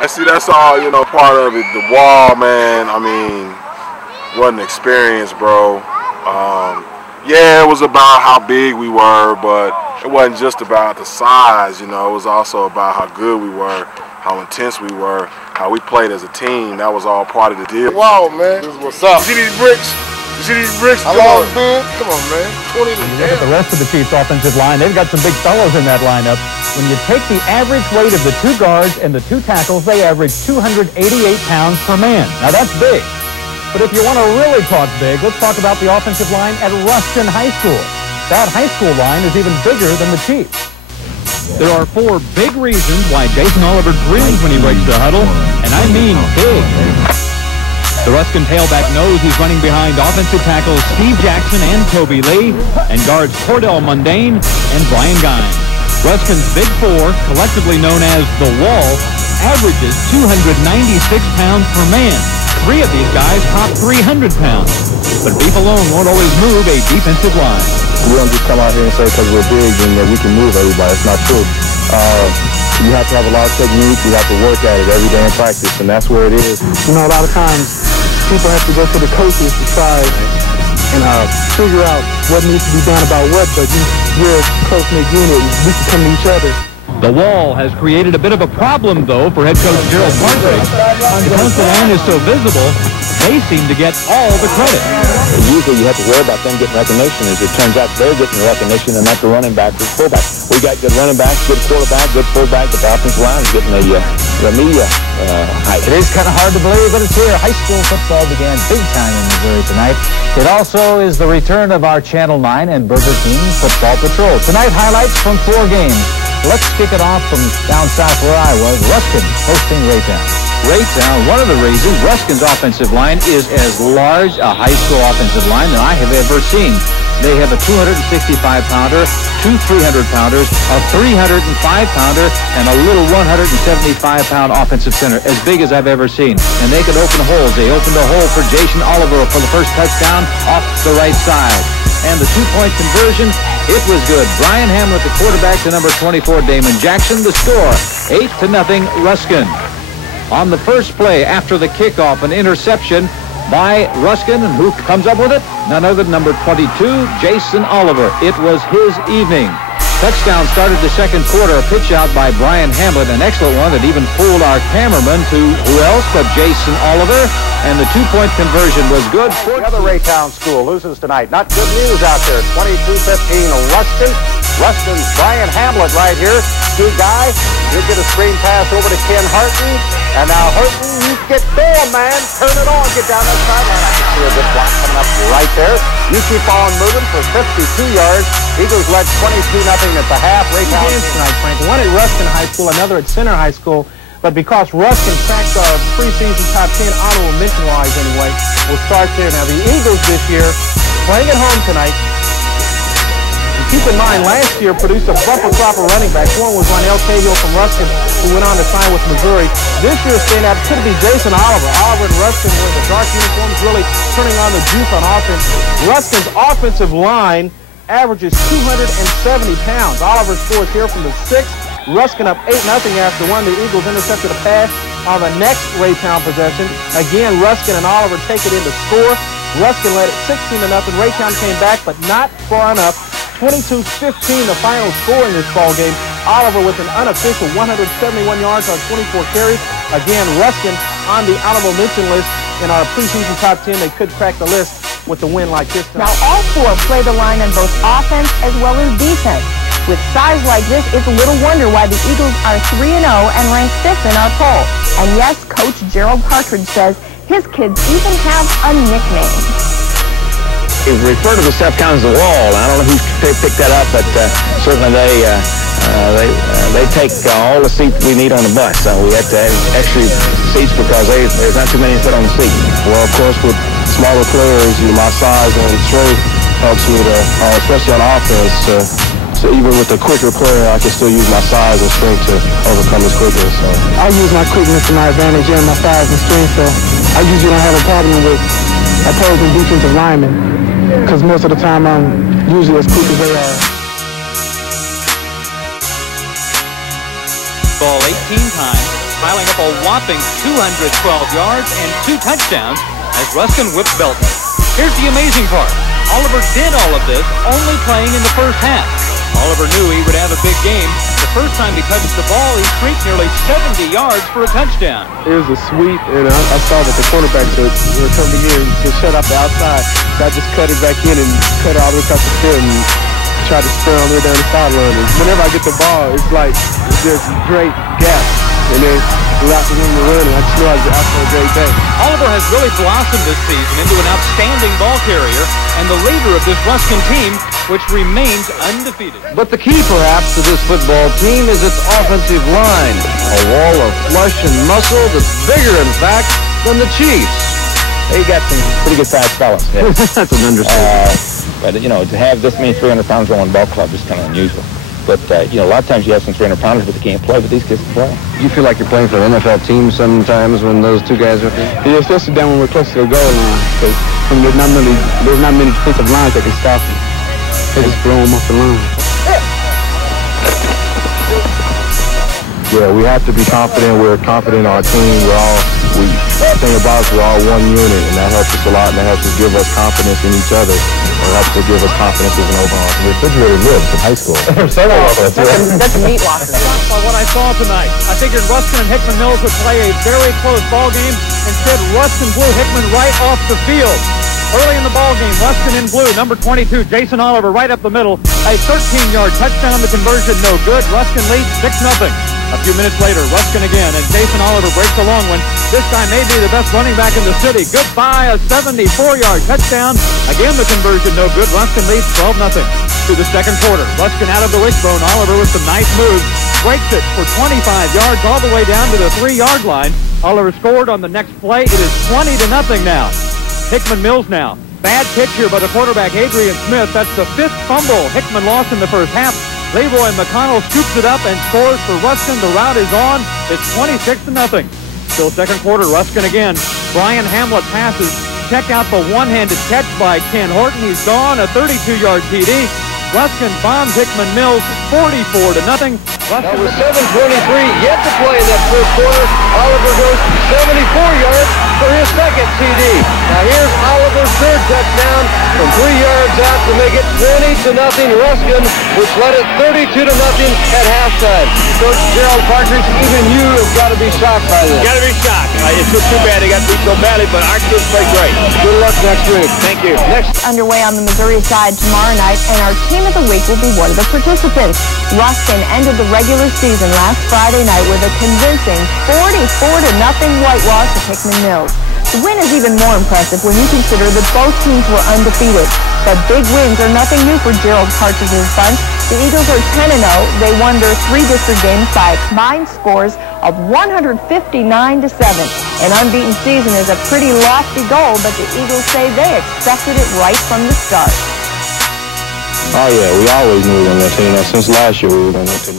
And see, that's all, you know, part of it. The wall, man, I mean, what an experience, bro. Yeah, it was about how big we were, but it wasn't just about the size, you know. It was also about how good we were, how intense we were, how we played as a team. That was all part of the deal. Wow, man. This is what's up. You see these bricks? You see these bricks? How long it's been? Come on, man. 20 to Look at the rest of the Chiefs' offensive line. They've got some big fellows in that lineup. When you take the average weight of the 2 guards and the 2 tackles, they average 288 pounds per man. Now, that's big. But if you want to really talk big, let's talk about the offensive line at Ruskin High School. That high school line is even bigger than the Chiefs. There are 4 big reasons why Jason Oliver grins when he breaks the huddle, and I mean big. The Ruskin tailback knows he's running behind offensive tackles Steve Jackson and Toby Lee, and guards Cordell Mundane and Brian Gines. Ruskin's Big 4, collectively known as the Wall, averages 296 pounds per man. 3 of these guys top 300 pounds. But beef alone won't always move a defensive line. We don't just come out here and say because we're big and that we can move everybody. It's not true. You have to have a lot of technique. You have to work at it every day in practice, and that's where it is. You know, a lot of times people have to go to the coaches to try and figure out what needs to be done about what, but we're a close-knit unit. We can come to each other. The Wall has created a bit of a problem, though, for head coach Gerald Partridge. Because the line is so visible, they seem to get all the credit. Usually you have to worry about them getting recognition. As it turns out, they're getting recognition, and not the running back or fullback. We got good running backs, good quarterback, good fullback, but the offensive line is getting the media hype. It is kind of hard to believe, but it's here. High school football began big time in Missouri tonight. It also is the return of our Channel 9 and Burger King Football Patrol. Tonight, highlights from 4 games. Let's kick it off from down south where I was, Ruskin hosting Raytown. Raytown, one of the reasons Ruskin's offensive line is as large a high school offensive line than I have ever seen. They have a 265-pounder, 2 300-pounders, a 305-pounder, and a little 175-pound offensive center, as big as I've ever seen. And they can open holes. They opened a hole for Jason Oliver for the first touchdown off the right side. And the 2-point conversion, it was good. Brian Hamlet, the quarterback, to number 24, Damon Jackson. The score, 8-0, Ruskin. On the first play after the kickoff, an interception by Ruskin, and who comes up with it? None other than number 22, Jason Oliver. It was his evening. Touchdown started the second quarter. A pitch out by Brian Hamlet, an excellent one that even fooled our cameraman to who else but Jason Oliver. And the 2-point conversion was good. The other Raytown school loses tonight. Not good news out there. 22-15 Ruskin. Ruskin's Brian Hamlet right here. Key guy. He'll get a screen pass over to Ken Harton. And now Harton, you get going, man. Turn it on. Get down that sideline. I can see a good block coming up right there. You keep on moving for 52 yards. Eagles led 22-0 at the half. Raytown games tonight, Frank. One at Ruskin High School, another at Center High School. But because Ruskin cracked our preseason top 10 honorable mention-wise anyway, we'll start there. Now, the Eagles this year, playing at home tonight, and keep in mind, last year produced a bumper crop of running backs. One was Ronell Cahill from Ruskin, who went on to sign with Missouri. This year, staying out, could be Jason Oliver. Oliver and Ruskin wear the dark uniforms, really turning on the juice on offense. Ruskin's offensive line averages 270 pounds. Oliver scores here from the 6th. Ruskin up 8-0 after one. The Eagles intercepted a pass on the next Raytown possession. Again, Ruskin and Oliver take it in to score. Ruskin led it 16-0. Raytown came back, but not far enough. 22-15, the final score in this ball game. Oliver with an unofficial 171 yards on 24 carries. Again, Ruskin on the honorable mention list in our preseason top 10. They could crack the list with a win like this tonight. Now, all 4 play the line on both offense as well as defense. With size like this, it's little wonder why the Eagles are 3-0 and ranked 5th in our poll. And yes, Coach Gerald Partridge says his kids even have a nickname. They refer to the Steph County as the Wall. I don't know who picked that up, but certainly they take all the seats we need on the bus. So we have to have extra seats because there's not too many to fit on the seat. Well, of course, with smaller players, my size and strength helps me to, especially on offense. So even with a quicker player, I can still use my size and strength to overcome his quickness. So I use my quickness to my advantage and my size and strength, so I usually don't have a problem with opposing defensive linemen because most of the time I'm usually as quick as they are. Ball 18 times, piling up a whopping 212 yards and 2 touchdowns as Ruskin whipped Belton. Here's the amazing part. Oliver did all of this only playing in the first half. Oliver knew he would have a big game. The first time he touched the ball, he streaked nearly 70 yards for a touchdown. It was a sweep, and I saw that the cornerbacks were coming in to shut up the outside. So I just cut it back in and cut it all the way across the field and tried to spur on the way down the sideline. And whenever I get the ball, it's like there's a great gap. And then without the room to run, I just know I was out for a great day. Oliver has really blossomed this season into an outstanding ball carrier and the leader of this Ruskin team, which remains undefeated. But the key, perhaps, to this football team is its offensive line. A wall of flesh and muscle that's bigger, in fact, than the Chiefs. They got some pretty good-sized fellas. Yeah. That's an understatement. But, you know, to have this many 300-pounds on one ball club is kind of unusual. But, you know, a lot of times you have some 300-pounders, but they can't play, but these kids can play. You feel like you're playing for an NFL team sometimes when those two guys are up there? Yeah, especially down when we're close to the goal line, because there's not many defensive lines that can stop them. They just blow them off the line. Yeah, we have to be confident. We're confident in our team. The thing about us, we're all one unit, and that helps us a lot, and that helps us give us confidence in each other. It helps us give us confidence as an overall. We're refrigerator lives in high school. That's a meat locker. By what I saw tonight, I figured Ruskin and Hickman Mills would play a very close ball game. Instead, Ruskin blew Hickman right off the field. Early in the ball game, Ruskin in blue, number 22, Jason Oliver right up the middle. A 13-yard touchdown, the conversion no good. Ruskin leads 6-0. A few minutes later, Ruskin again, and Jason Oliver breaks a long one. This time may be the best running back in the city. Goodbye, a 74-yard touchdown. Again, the conversion no good. Ruskin leads 12-0. To the second quarter, Ruskin out of the wishbone. Oliver with some nice moves. Breaks it for 25 yards all the way down to the 3-yard line. Oliver scored on the next play. It is 20-0 now. Hickman Mills now. Bad pitch here by the quarterback, Adrian Smith. That's the 5th fumble Hickman lost in the first half. Leroy McConnell scoops it up and scores for Ruskin. The route is on. It's 26-0. Still second quarter, Ruskin again. Brian Hamlet passes. Check out the one-handed catch by Ken Horton. He's gone, a 32-yard TD. Ruskin bombs Hickman Mills 44-0. That was 7:23 yet to play in that first quarter. Oliver goes 74 yards for his second TD. Now here's Oliver's third touchdown from 3 yards out to make it 20-0 Ruskin, which led it 32-0 at halftime. Coach Gerald Partridge, even you have got to be shocked by this. Got to be shocked. It's just too bad they got beat so badly, but our kids played great. Good luck next week. Thank you. Next underway on the Missouri side tomorrow night, and our team of the week will be one of the participants. Ruskin ended the regular season last Friday night with a convincing 44-0 whitewash of Hickman Mills. The win is even more impressive when you consider that both teams were undefeated. But big wins are nothing new for Gerald Partridge's bunch. The Eagles are 10-0. They won their 3 district games by combined scores of 159-7. An unbeaten season is a pretty lofty goal, but the Eagles say they expected it right from the start. Oh, yeah, we always knew we were going to win that team. Since last year, we were going to win that team.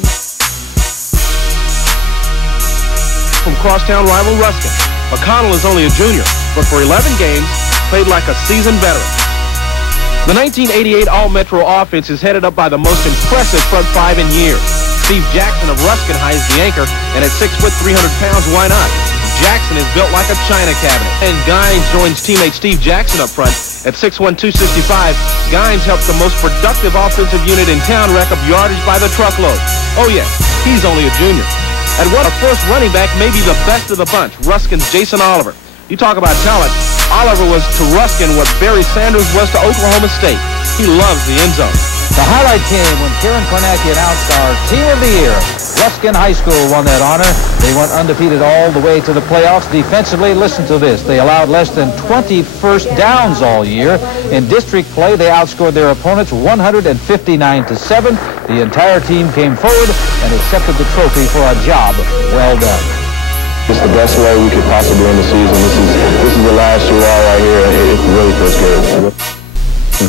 From crosstown rival Ruskin, McConnell is only a junior, but for 11 games, played like a seasoned veteran. The 1988 All-Metro offense is headed up by the most impressive front 5 in years. Steve Jackson of Ruskin High is the anchor, and at 6 foot 300 pounds, why not? Jackson is built like a china cabinet, and Gines joins teammate Steve Jackson up front. At 6'1", 265, Gines helped the most productive offensive unit in town rack up yardage by the truckload. Oh yes, he's only a junior. And what a first running back, maybe the best of the bunch, Ruskin's Jason Oliver. You talk about talent, Oliver was to Ruskin what Barry Sanders was to Oklahoma State. He loves the end zone. The highlight came when Kieran Kornacki announced our Team of the Year. Ruskin High School won that honor. They went undefeated all the way to the playoffs. Defensively, listen to this. They allowed less than 20 first downs all year. In district play, they outscored their opponents 159-7. The entire team came forward and accepted the trophy for a job well done. It's the best way we could possibly end the season. This is the last hurrah right here. It really feels good.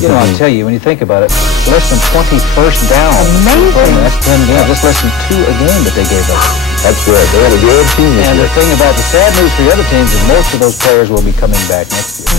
You know, I'll tell you, when you think about it, less than 20 first downs. Amazing. That's 10 games. Just less than 2 a game that they gave up. That's good. They had a good team this year. And the thing about the sad news for the other teams is most of those players will be coming back next year.